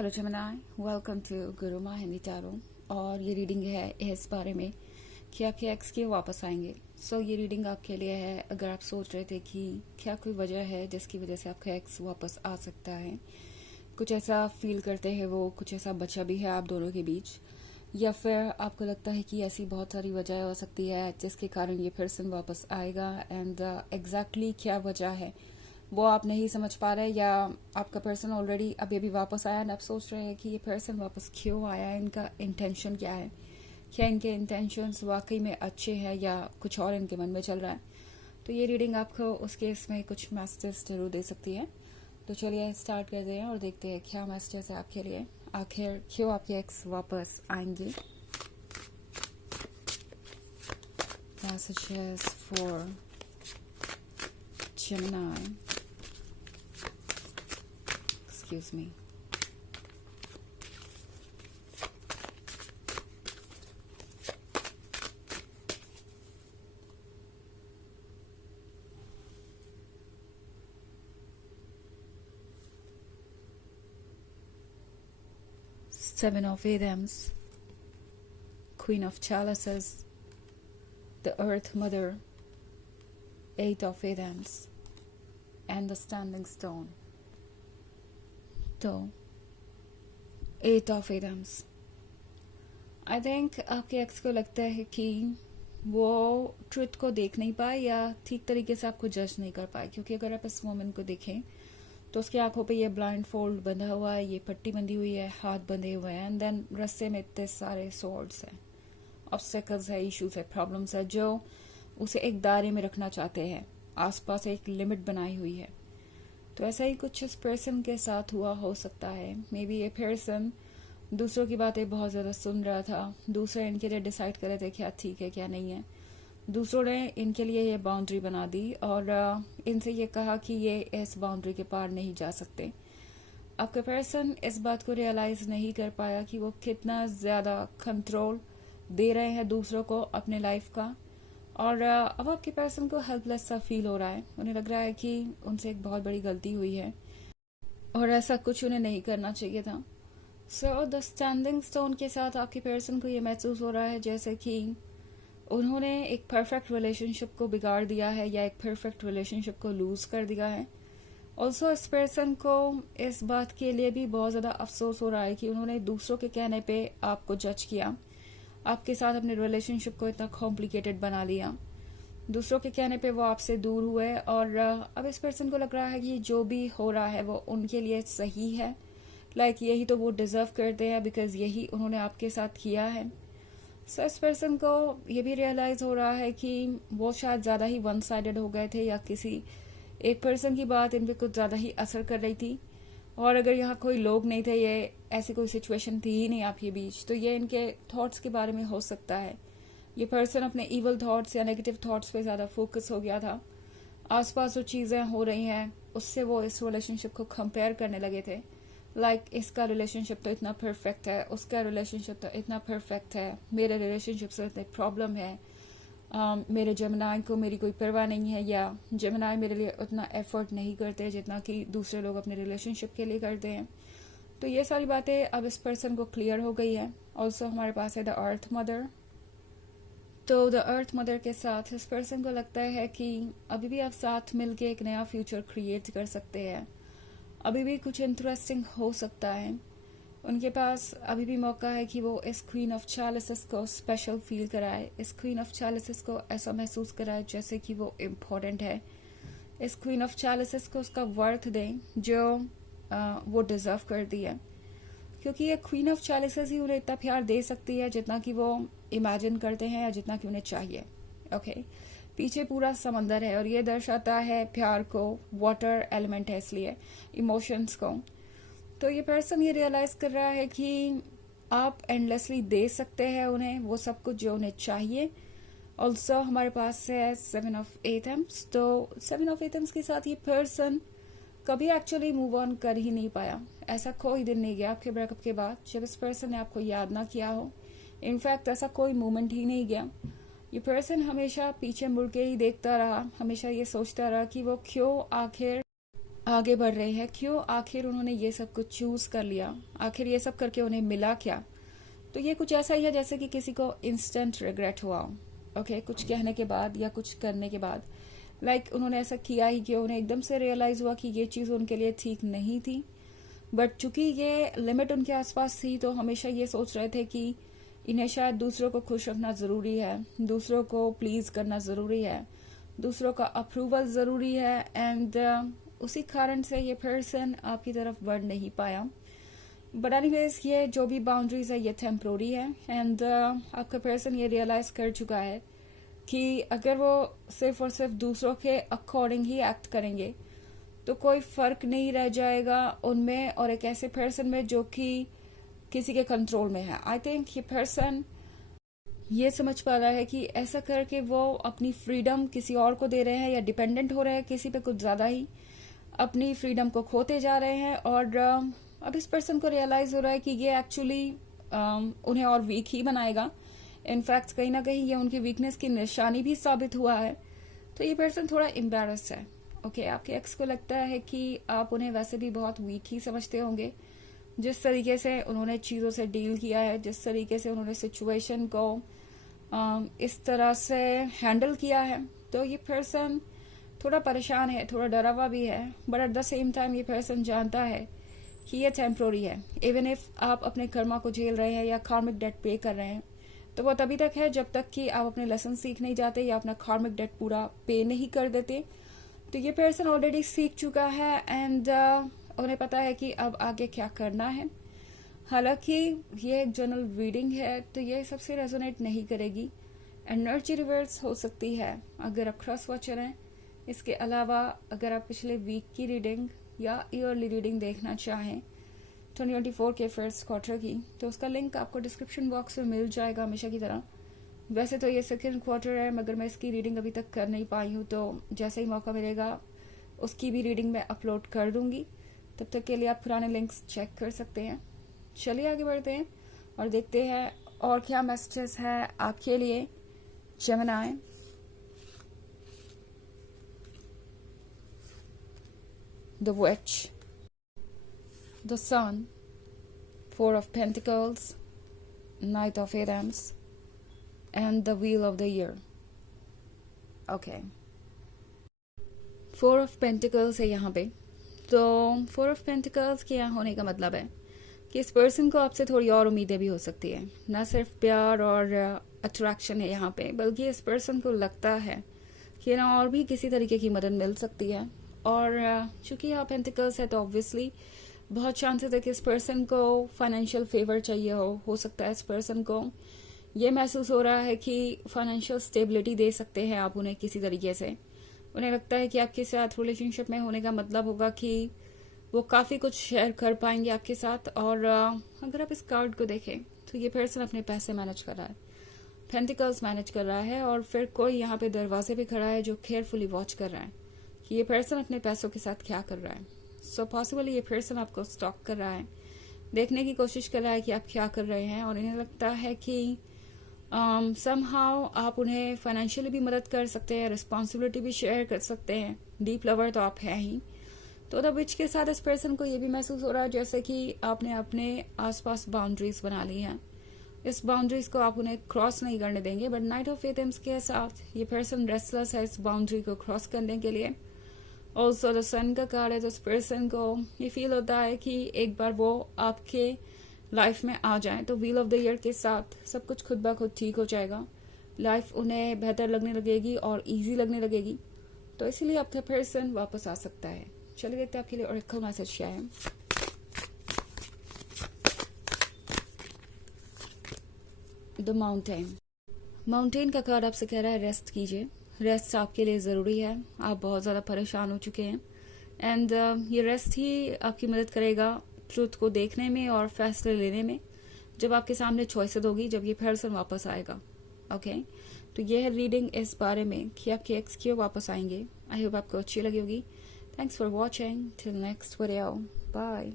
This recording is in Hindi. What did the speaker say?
हेलो जमनाई, welcome to Guruma Hindi tarot. और ये रीडिंग है इस बारे में कि आपके एक्स क्यों वापस आएंगे। ये रीडिंग आपके लिए है अगर आप सोच रहे थे कि क्या कोई वजह है जिसकी वजह से आपका एक्स वापस आ सकता है, कुछ ऐसा फील करते हैं वो, कुछ ऐसा बचा भी है आप दोनों के बीच, या फिर आपको लगता है कि ऐसी बहुत सारी वजह हो सकती है जिसके कारण ये पर्सन वापस आएगा। एंड एग्जैक्टली क्या वजह है वो आप नहीं समझ पा रहे, या आपका पर्सन ऑलरेडी अभी अभी वापस आया एंड आप सोच रहे हैं कि ये पर्सन वापस क्यों आया, इनका इंटेंशन क्या है, क्या इनके इंटेंशंस वाकई में अच्छे हैं या कुछ और इनके मन में चल रहा है। तो ये रीडिंग आपको उस केस में कुछ मैसेजेस जरूर दे सकती है। तो चलिए स्टार्ट करते हैं और देखते हैं क्या मैसेजेस है आपके लिए, आखिर क्यों आपके एक्स वापस आएंगे। Messages for Gemini, excuse me. Seven of Adams, Queen of Chalices, the Earth Mother, Eight of Adams, and the Standing Stone. तो eight of Adams, I think आपके एक्स को लगता है कि वो ट्रुथ को देख नहीं पाए या ठीक तरीके से आपको जज नहीं कर पाए, क्योंकि अगर आप इस वुमन को देखें तो उसकी आंखों पे ये ब्लाइंड फोल्ड बंधा हुआ है, ये पट्टी बंधी हुई है, हाथ बंधे हुए हैं, एंड देन रस्से में इतने सारे सॉर्ड्स हैं, ऑब्स्टेकल्स है, इश्यूज है, प्रॉब्लम्स है जो उसे एक दायरे में रखना चाहते हैं, आसपास एक लिमिट बनाई हुई है। तो ऐसा ही कुछ इस पर्सन के साथ हुआ हो सकता है। मे बी ये पर्सन दूसरों की बातें बहुत ज़्यादा सुन रहा था, दूसरे इनके लिए डिसाइड कर रहे थे क्या ठीक है क्या नहीं है, दूसरों ने इनके लिए ये बाउंड्री बना दी और इनसे ये कहा कि ये इस बाउंड्री के पार नहीं जा सकते। आपका पर्सन इस बात को रियलाइज नहीं कर पाया कि वो कितना ज़्यादा कंट्रोल दे रहे हैं दूसरों को अपने लाइफ का, और अब आपके पर्सन को हेल्पलेस सा फील हो रहा है। उन्हें लग रहा है कि उनसे एक बहुत बड़ी गलती हुई है और ऐसा कुछ उन्हें नहीं करना चाहिए था। द स्टैंडिंग स्टोन के साथ आपके पर्सन को ये महसूस हो रहा है जैसे कि उन्होंने एक परफेक्ट रिलेशनशिप को बिगाड़ दिया है या एक परफेक्ट रिलेशनशिप को लूज कर दिया है। ऑल्सो इस पर्सन को इस बात के लिए भी बहुत ज़्यादा अफसोस हो रहा है कि उन्होंने दूसरों के कहने पे आपको जज किया, आपके साथ अपने रिलेशनशिप को इतना कॉम्प्लिकेटेड बना लिया, दूसरों के कहने पे वो आपसे दूर हुए, और अब इस पर्सन को लग रहा है कि जो भी हो रहा है वो उनके लिए सही है, यही तो वो डिजर्व करते हैं बिकॉज यही उन्होंने आपके साथ किया है। इस पर्सन को ये भी रियलाइज हो रहा है कि वो शायद ज़्यादा ही वन साइडेड हो गए थे या किसी एक पर्सन की बात इन पे कुछ ज़्यादा ही असर कर रही थी, और अगर यहाँ कोई लोग नहीं थे, ये ऐसी कोई सिचुएशन थी ही नहीं आपके बीच, तो ये इनके थॉट्स के बारे में हो सकता है। ये पर्सन अपने इवल थॉट्स या नेगेटिव थॉट्स पे ज़्यादा फोकस हो गया था, आसपास जो चीज़ें हो रही हैं उससे वो इस रिलेशनशिप को कंपेयर करने लगे थे। इसका रिलेशनशिप तो इतना परफेक्ट है, उसका रिलेशनशिप तो इतना परफेक्ट है, मेरे रिलेशनशिप से इतने प्रॉब्लम है, मेरे जेमिनी को मेरी कोई परवाह नहीं है, या जेमिनी मेरे लिए उतना एफर्ट नहीं करते जितना कि दूसरे लोग अपने रिलेशनशिप के लिए करते हैं। तो ये सारी बातें अब इस पर्सन को क्लियर हो गई है। ऑल्सो हमारे पास है द अर्थ मदर। तो द अर्थ मदर के साथ इस पर्सन को लगता है कि अभी भी आप साथ मिलके एक नया फ्यूचर क्रिएट कर सकते हैं, अभी भी कुछ इंटरेस्टिंग हो सकता है। उनके पास अभी भी मौका है कि वो इस क्वीन ऑफ चैलिसेस को स्पेशल फील कराए, इस क्वीन ऑफ चैलिसेस को ऐसा महसूस कराए जैसे कि वो इम्पोर्टेंट है, इस क्वीन ऑफ चैलिसेस को उसका वर्थ दें जो वो डिजर्व करती है, क्योंकि ये क्वीन ऑफ चैलिसेस ही उन्हें इतना प्यार दे सकती है जितना कि वो इमेजिन करते हैं या जितना कि उन्हें चाहिए। ओके, पीछे पूरा समंदर है और ये दर्शाता है प्यार को, वाटर एलिमेंट है इसलिए, इमोशंस को। तो ये पर्सन ये रियलाइज कर रहा है कि आप एंडलेसली दे सकते हैं उन्हें वो सब कुछ जो उन्हें चाहिए। ऑल्सो हमारे पास है सेवन ऑफ एथम्स। तो सेवन ऑफ एथम्स के साथ ये पर्सन कभी एक्चुअली मूव ऑन कर ही नहीं पाया। ऐसा कोई दिन नहीं गया आपके ब्रेकअप के बाद जब इस पर्सन ने आपको याद ना किया हो। इनफैक्ट ऐसा कोई मोमेंट ही नहीं गया। ये पर्सन हमेशा पीछे मुड़ के ही देखता रहा, हमेशा ये सोचता रहा कि वो क्यों आखिर आगे बढ़ रहे हैं। क्यों आखिर उन्होंने ये सब कुछ चूज कर लिया, आखिर ये सब करके उन्हें मिला क्या? तो ये कुछ ऐसा ही है जैसे कि किसी को इंस्टेंट रिग्रेट हुआ हो, ओके, कुछ कहने के बाद या कुछ करने के बाद। उन्होंने ऐसा किया ही कि उन्हें एकदम से रियलाइज हुआ कि ये चीज उनके लिए ठीक नहीं थी, बट चूंकि ये लिमिट उनके आसपास थी तो हमेशा ये सोच रहे थे कि इन्हें शायद दूसरों को खुश रखना जरूरी है, दूसरों को प्लीज करना जरूरी है, दूसरों का अप्रूवल जरूरी है, एंड उसी कारण से ये पर्सन आपकी तरफ बढ़ नहीं पाया। बट एनीवेज, ये जो भी बाउंड्रीज है ये टेम्प्रोरी है, एंड आपका पर्सन ये रियलाइज कर चुका है कि अगर वो सिर्फ और सिर्फ दूसरों के अकॉर्डिंग ही एक्ट करेंगे तो कोई फर्क नहीं रह जाएगा उनमें और एक ऐसे पर्सन में जो कि किसी के कंट्रोल में है। आई थिंक ये पर्सन ये समझ पा रहा है कि ऐसा करके वो अपनी फ्रीडम किसी और को दे रहे हैं या डिपेंडेंट हो रहे हैं किसी पे कुछ ज्यादा ही, अपनी फ्रीडम को खोते जा रहे हैं। और अब इस पर्सन को रियलाइज हो रहा है कि ये एक्चुअली उन्हें और वीक ही बनाएगा। इनफैक्ट कहीं ना कहीं ये उनकी वीकनेस की निशानी भी साबित हुआ है। तो ये पर्सन थोड़ा एम्बैरस है। ओके, आपके एक्स को लगता है कि आप उन्हें वैसे भी बहुत वीक ही समझते होंगे, जिस तरीके से उन्होंने चीजों से डील किया है, जिस तरीके से उन्होंने सिचुएशन को इस तरह से हैंडल किया है। तो ये पर्सन थोड़ा परेशान है, थोड़ा डरा हुआ भी है, but at the same time ये पर्सन जानता है कि ये टेम्प्रोरी है। इवन इफ आप अपने कर्मा को झेल रहे हैं या कार्मिक डेट पे कर रहे हैं तो वो तभी तक है जब तक कि आप अपने लेसन सीख नहीं जाते या अपना कार्मिक डेट पूरा पे नहीं कर देते। तो ये पर्सन ऑलरेडी सीख चुका है, एंड उन्हें पता है कि अब आगे क्या करना है। हालांकि ये एक जनरल रीडिंग है तो ये सबसे रेजोनेट नहीं करेगी, एनर्जी रिवर्स हो सकती है अगर आप क्रॉस वॉचर हैं। इसके अलावा अगर आप पिछले वीक की रीडिंग या ईयरली रीडिंग देखना चाहें 2024 के फर्स्ट क्वार्टर की, तो उसका लिंक आपको डिस्क्रिप्शन बॉक्स में मिल जाएगा हमेशा की तरह। वैसे तो ये सेकेंड क्वार्टर है, मगर मैं इसकी रीडिंग अभी तक कर नहीं पाई हूँ, तो जैसे ही मौका मिलेगा उसकी भी रीडिंग मैं अपलोड कर दूंगी। तब तक के लिए आप पुराने लिंक्स चेक कर सकते हैं। चलिए आगे बढ़ते हैं और देखते हैं और क्या मैसेजेस है आपके लिए Gemini. The Witch, the Sun, Four of Pentacles, Knight of Wands, and the Wheel of the Year. Okay. Four of Pentacles है यहाँ पे। तो Four of Pentacles के यहाँ होने का मतलब है कि इस पर्सन को आपसे थोड़ी और उम्मीदें भी हो सकती है। ना सिर्फ प्यार और अट्रैक्शन है यहाँ पे, बल्कि इस पर्सन को लगता है कि ना और भी किसी तरीके की मदद मिल सकती है। और चूंकि यहाँ पेंटिकल्स है तो ऑब्वियसली बहुत चांसेस है कि इस पर्सन को फाइनेंशियल फेवर चाहिए हो सकता है इस पर्सन को ये महसूस हो रहा है कि फाइनेंशियल स्टेबिलिटी दे सकते हैं आप उन्हें किसी तरीके से। उन्हें लगता है कि आपके साथ रिलेशनशिप में होने का मतलब होगा कि वो काफी कुछ शेयर कर पाएंगे आपके साथ। और अगर आप इस कार्ड को देखें तो ये पर्सन अपने पैसे मैनेज कर रहा है, पेंटिकल्स मैनेज कर रहा है, और फिर कोई यहाँ पे दरवाजे पे खड़ा है जो केयरफुली वॉच कर रहा है कि ये पर्सन अपने पैसों के साथ क्या कर रहा है। सो पॉसिबली ये पर्सन आपको स्टॉक कर रहा है, देखने की कोशिश कर रहा है कि आप क्या कर रहे हैं, और इन्हें लगता है कि समहाउ आप उन्हें फाइनेंशियली भी मदद कर सकते हैं, रिस्पॉन्सिबिलिटी भी शेयर कर सकते हैं। डीप लवर तो आप हैं ही। तो द विच के साथ इस पर्सन को ये भी महसूस हो रहा है जैसे कि आपने अपने आसपास बाउंड्रीज बना ली हैं। इस बाउंड्रीज को आप उन्हें क्रॉस नहीं करने देंगे, बट नाइट ऑफ वेथम्स के साथ ये पर्सन रेस्टलेस है इस बाउंड्री को क्रॉस करने के लिए। ऑल्सो द सन का कार्ड है, तो इस पर्सन को ये फील होता है कि एक बार वो आपके लाइफ में आ जाए तो व्हील ऑफ द ईयर के साथ सब कुछ खुद ब खुद ठीक हो जाएगा। लाइफ उन्हें बेहतर लगने लगेगी और इजी लगने लगेगी, तो इसीलिए आपका पर्सन वापस आ सकता है। चलिए देखते हैं आपके लिए ऑरेकल मैसेज क्या है। द माउंटेन का कार्ड आपसे कह रहा है रेस्ट कीजिए। रेस्ट आपके लिए ज़रूरी है, आप बहुत ज़्यादा परेशान हो चुके हैं, एंड ये रेस्ट ही आपकी मदद करेगा ट्रुथ को देखने में और फैसले लेने में, जब आपके सामने चॉइसेस होगी, जब ये पर्सन वापस आएगा। ओके, तो ये है रीडिंग इस बारे में कि आपके एक्स क्यों वापस आएंगे। आई होप आपको अच्छी लगी होगी। Thanks for watching, till next video, bye.